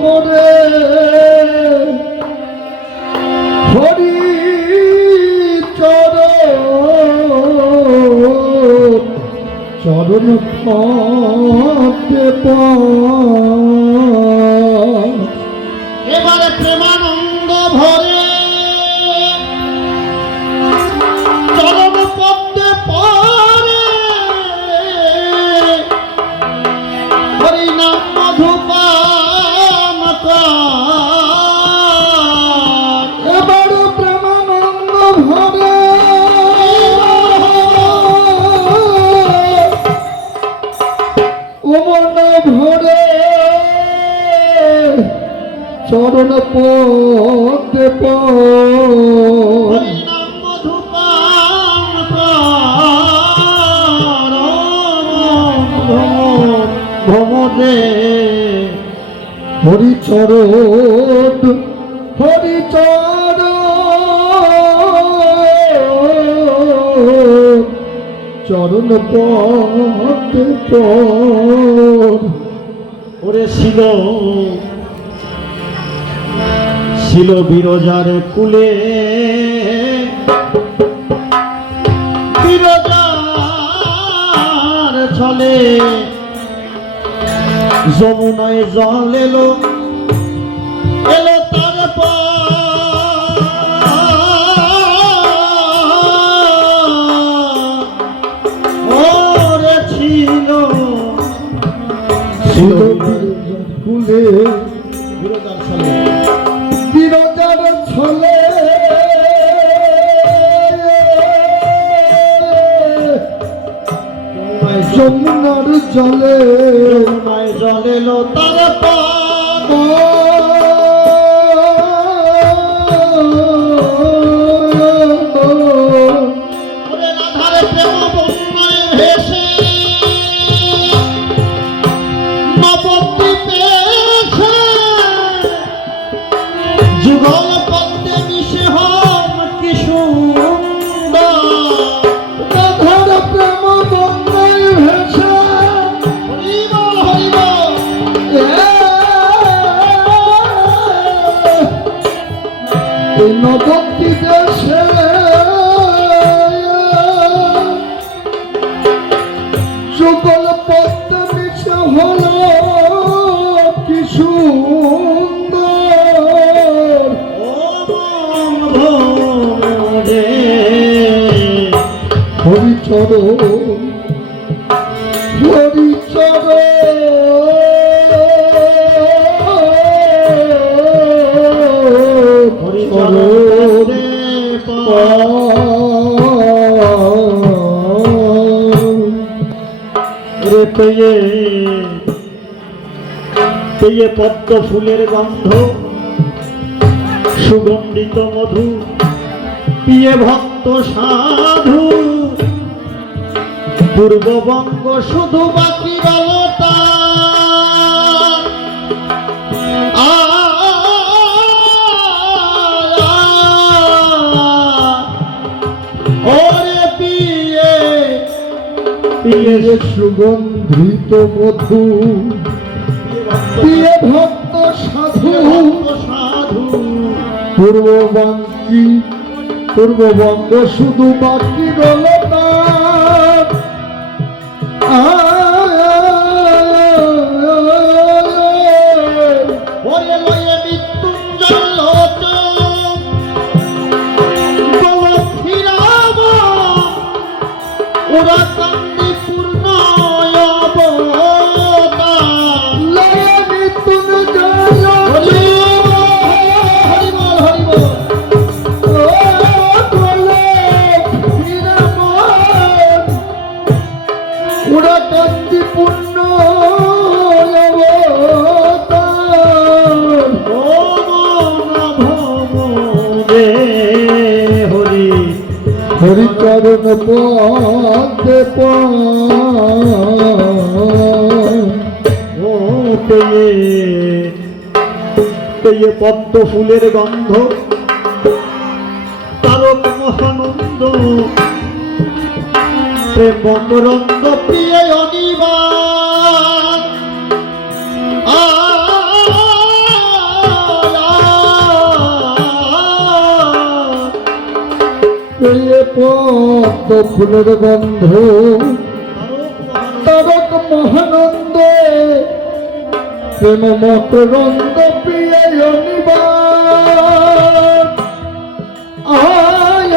মোরে হরি চরণ পথে এবারে প্রেমানন্দ ভরে চরণ পথে পরে হরি নাম মধুপান এবারে প্রেমানন্দ ভরে মন ভরে চরণ পথে হরি নাম মধুপান ভমদে হরিচরণ চরণ পথে ওরে ছিল বিরজার কুলে বিরজার ছলে যমুনায় জল এলো তার ওরে ছিল ফুলে বিরজার ছলে বিরজার ছলে যমুনার জলে জল এলো তার রাধার প্রেম বন্যায় ভেসে নবদ্বীপে যুগল পদ্মে মিশে হন কি সুন্দর রাধার প্রেম বন্যায় ভেসে হরিবল হরিবল নবদ্বী দেশে যুগল পদ্মে মিশে হল কি সুন্দর হরিচরণ পেয়ে পদ্ম ফুলের গন্ধ সুগন্ধিত মধু পিয়ে ভক্ত সাধু পূর্ববঙ্গ শুধু বাকি রলতা ওরে পিয়ে সুগন্ধিত মধু পিয়ে ভক্ত সাধু সাধু পূর্ববঙ্গ শুধু বাকি রল ওরে লয়ে মৃত্যুঞ্জয় লোচন বল ফিরাব ওরা কান্দি পূর্ণ অবতার লয়ে মৃত্যুঞ্জয় হরিবল হরিবল ওরা কান্দি পূর্ণ হরিচরণ পথে পেয়ে পদ্ম ফুলের গন্ধ তারক মহানন্দ প্রেম বঙ্গরঙ্গ প্রিয় অনিবার পদ্ম ফুলের গন্ধ তারক মহানন্দে প্রেম মকরন্দ প্রিয় অনিবার আয়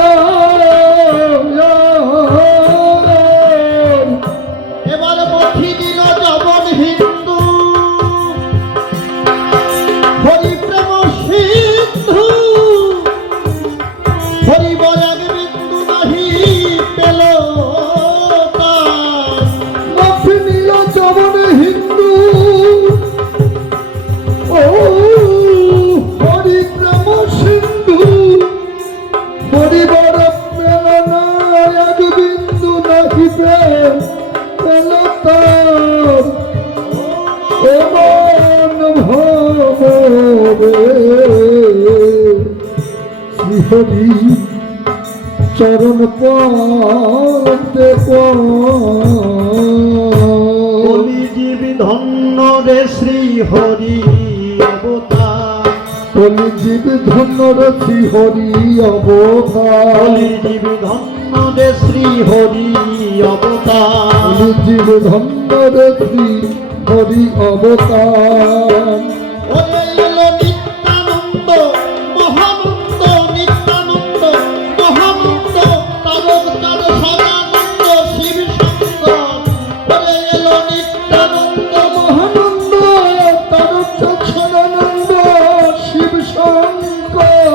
এবার মথি দিল জবন হিন্দু হরি প্রেম সিন্ধু হরি বরাগ বিন্দু নাহি পেল মথি নীল জবন হিন্দু ও হরি প্রেম সিন্ধু হরি বর প্রেম নায়ক বিন্দু নাহি প্রেম পেল তার এমন ভাবে শ্রীহরি চরণ পদ্মে কলিজীব ধন্য রে শ্রী হরি অবতার কলিজীব ধন্য রে শ্রীহরি অবতার কলিজীব ধন্য রে শ্রী হরি অবতার কলিজীব ধন্য রে শ্রীহরি অবতার ওরে এলো নিত্যানন্দ মহানন্দ নিত্যানন্দ মহানন্দ তারক চাঁদ সদানন্দ শিব শঙ্কর ওরে এলো নিত্যানন্দ মহানন্দ তারক সদানন্দ শিব শঙ্কর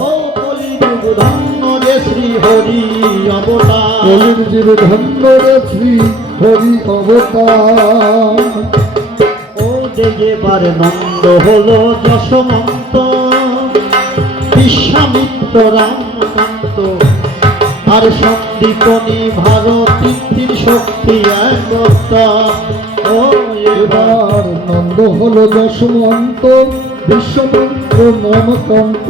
ও কলিযুগ ধন্য রে শ্রী হরি অবতার কলিজীব ধন্য রে শ্রীহরি অবতার ও দেবার নন্দ হলো যশমন্ত বিশ্বামিত্র রামকান্ত আর সন্দীপনী ভারতী তিন শক্তি একতা ও এবার এবার নন্দ হলো যশমন্ত বিশ্বমন্ত্র নমকান্ত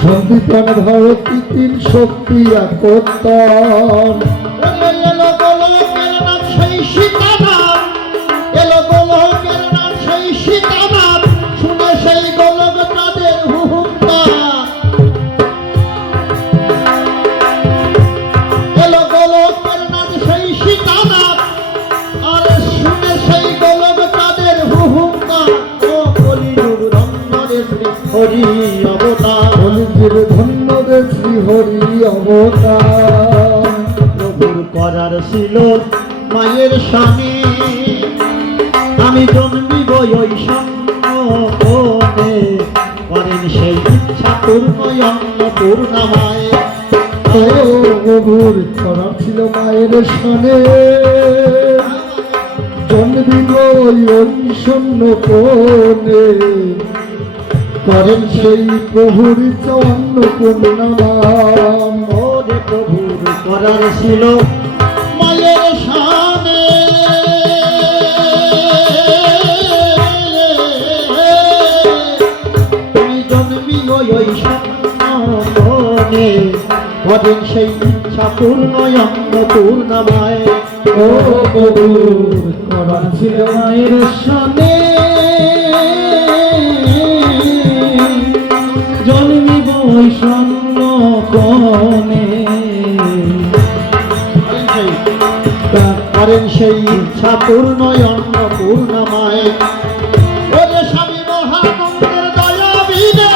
সন্দীপন ভারতী তিন শক্তি একতান এলো গোলকের নাম সেই সীতানাথ এলো গোলকের নাম সেই সীতানাথ শুনে সেই গোলক তাদের হুহুঙ্কার এলো গোলকের নাম সেই সীতানাথ আর শুনে সেই গোলক তাদের হুহুঙ্কার ও কলিযুগ ধন্য রে শ্রী হরি অবতার কলিযুগ ধন্য রে শ্রীহরি অবতার প্রভুর করার ছিল মায়ের স্বামী আমি জন্মিব ওই সঙ্গে করেন সেই ইচ্ছা পূর্ণ অন্নপূর্ণামায় ও প্রভুর করা ছিল মায়ের সনে জন্মিব ওই শূন্য কোণে করেন সেই প্রভুর চন্ন পূর্ণমান ওরে প্রভুর করার ছিল মায়ের স্বামী আমি জন্মি ওই সন্নে করেন সেই ইচ্ছা পূর্ণ অন্নপূর্ণামায় ও প্রভুর করা ছিল মায়ের সনে জন্মিব ওই শূন্য কোণে করেন সেই ইচ্ছা পূর্ণ অন্নপূর্ণামায় ওরে স্বামী মহানন্দের দয়া বিনে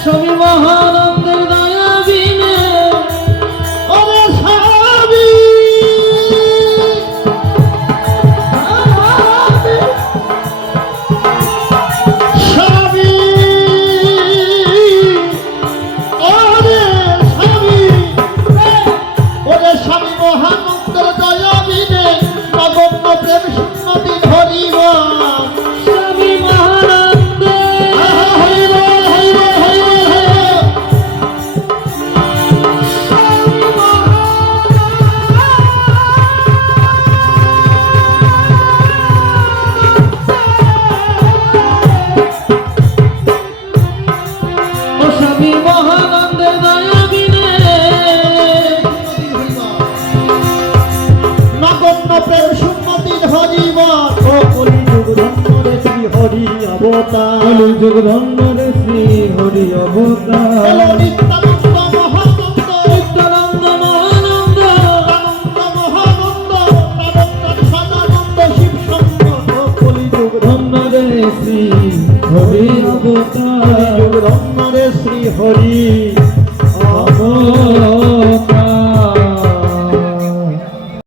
স্বামী মহানন্দের দয়া বিনে ওরে স্বামী স্বামী ওরে স্বামী ওরে স্বামী মহানন্দের দয়া বিনে নগণ্য প্রেম শূন্যতি ধরিব স্বামী মহানন্দের হরিব হরিব হরিব হরিব ও স্বামী মহানন্দের দয়া বিনে নগণ্য প্রেম শূন্যতি ধরিব ও কলিযুগ ধন্য রে শ্রী হরি অবতার কলিযুগ ধন্য রে শ্রী হরি অবতার এলো নিত্যানন্দ মহানন্দ হরি অবতার রমণরে শ্রী হরি অবতার